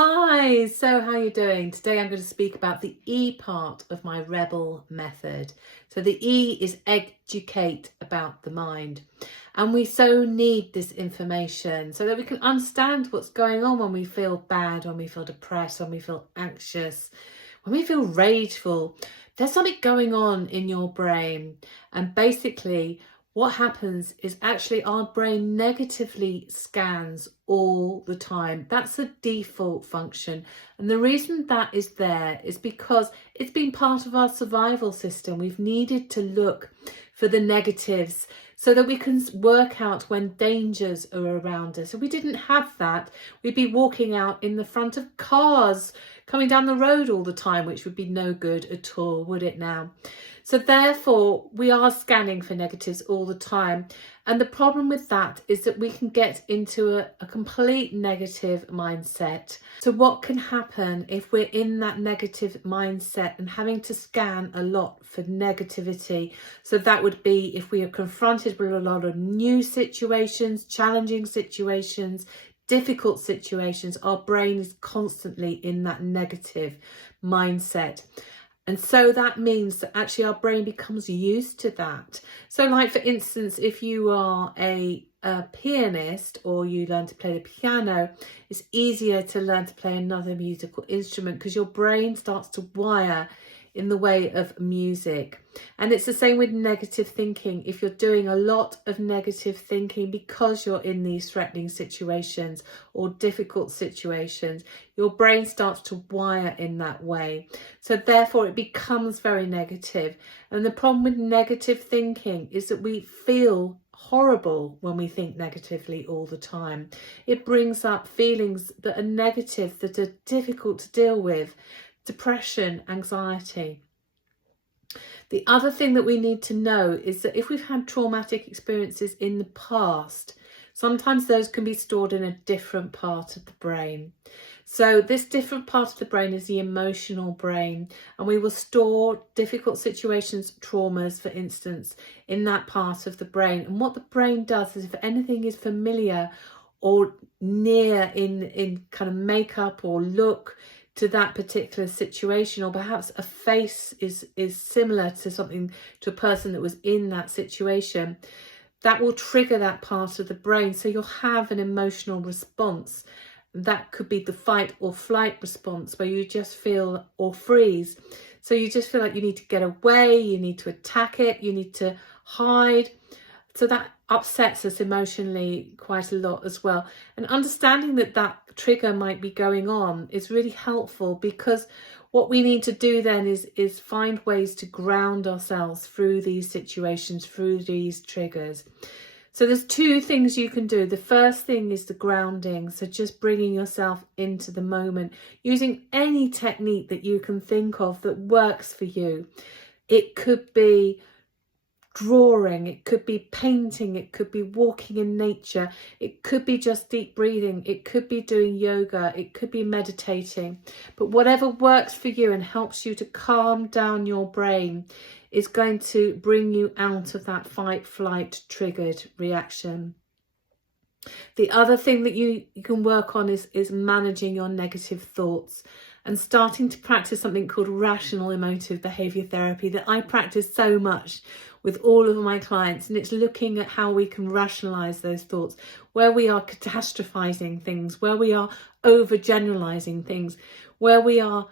Hi, so how are you doing? Today I'm going to speak about the E part of my rebel method. So the E is educate about the mind. And we so need this information so that we can understand what's going on when we feel bad, when we feel depressed, when we feel anxious, when we feel rageful. There's something going on in your brain. And basically, what happens is actually our brain negatively scans all the time. That's a default function. And the reason that is there is because it's been part of our survival system. We've needed to look for the negatives so that we can work out when dangers are around us. If we didn't have that, we'd be walking out in the front of cars coming down the road all the time, which would be no good at all, would it now? So therefore, we are scanning for negatives all the time. And the problem with that is that we can get into a complete negative mindset. So what can happen if we're in that negative mindset and having to scan a lot for negativity? So that would be if we are confronted with a lot of new situations, challenging situations, difficult situations, our brain is constantly in that negative mindset. And so that means that actually our brain becomes used to that. So like, for instance, if you are a pianist or you learn to play the piano, it's easier to learn to play another musical instrument because your brain starts to wire in the way of music. And it's the same with negative thinking. If you're doing a lot of negative thinking because you're in these threatening situations or difficult situations, your brain starts to wire in that way. So therefore it becomes very negative. And the problem with negative thinking is that we feel horrible when we think negatively all the time. It brings up feelings that are negative, that are difficult to deal with. Depression, anxiety. The other thing that we need to know is that if we've had traumatic experiences in the past, sometimes those can be stored in a different part of the brain. So this different part of the brain is the emotional brain, and we will store difficult situations, traumas, for instance, in that part of the brain. And what the brain does is, if anything is familiar or near in kind of makeup or look to that particular situation, or perhaps a face is similar to something, to a person that was in that situation, that will trigger that part of the brain. So you'll have an emotional response. That could be the fight or flight response, where you just feel, or freeze. So you just feel like you need to get away, you need to attack it, you need to hide. So that upsets us emotionally quite a lot as well. And understanding that that trigger might be going on is really helpful, because what we need to do then is find ways to ground ourselves through these situations, through these triggers. So there's two things you can do. The first thing is the grounding. So just bringing yourself into the moment, using any technique that you can think of that works for you. It could be drawing, it could be painting, it could be walking in nature, it could be just deep breathing, it could be doing yoga, it could be meditating. But whatever works for you and helps you to calm down your brain is going to bring you out of that fight, flight, triggered reaction. The other thing that you can work on is managing your negative thoughts, and starting to practice something called rational emotive behaviour therapy that I practice so much with all of my clients. And it's looking at how we can rationalise those thoughts, where we are catastrophizing things, where we are overgeneralizing things, where we are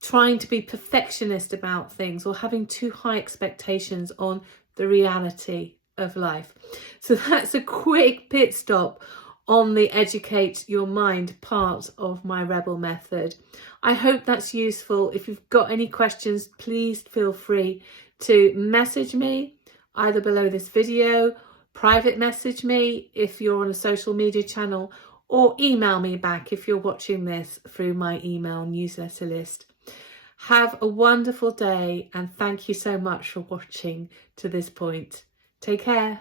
trying to be perfectionist about things, or having too high expectations on the reality of life. So that's a quick pit stop on the educate your mind part of my rebel method. I hope that's useful. If you've got any questions, please feel free to message me either below this video, private message me if you're on a social media channel, or email me back if you're watching this through my email newsletter list. Have a wonderful day, and thank you so much for watching to this point. Take care.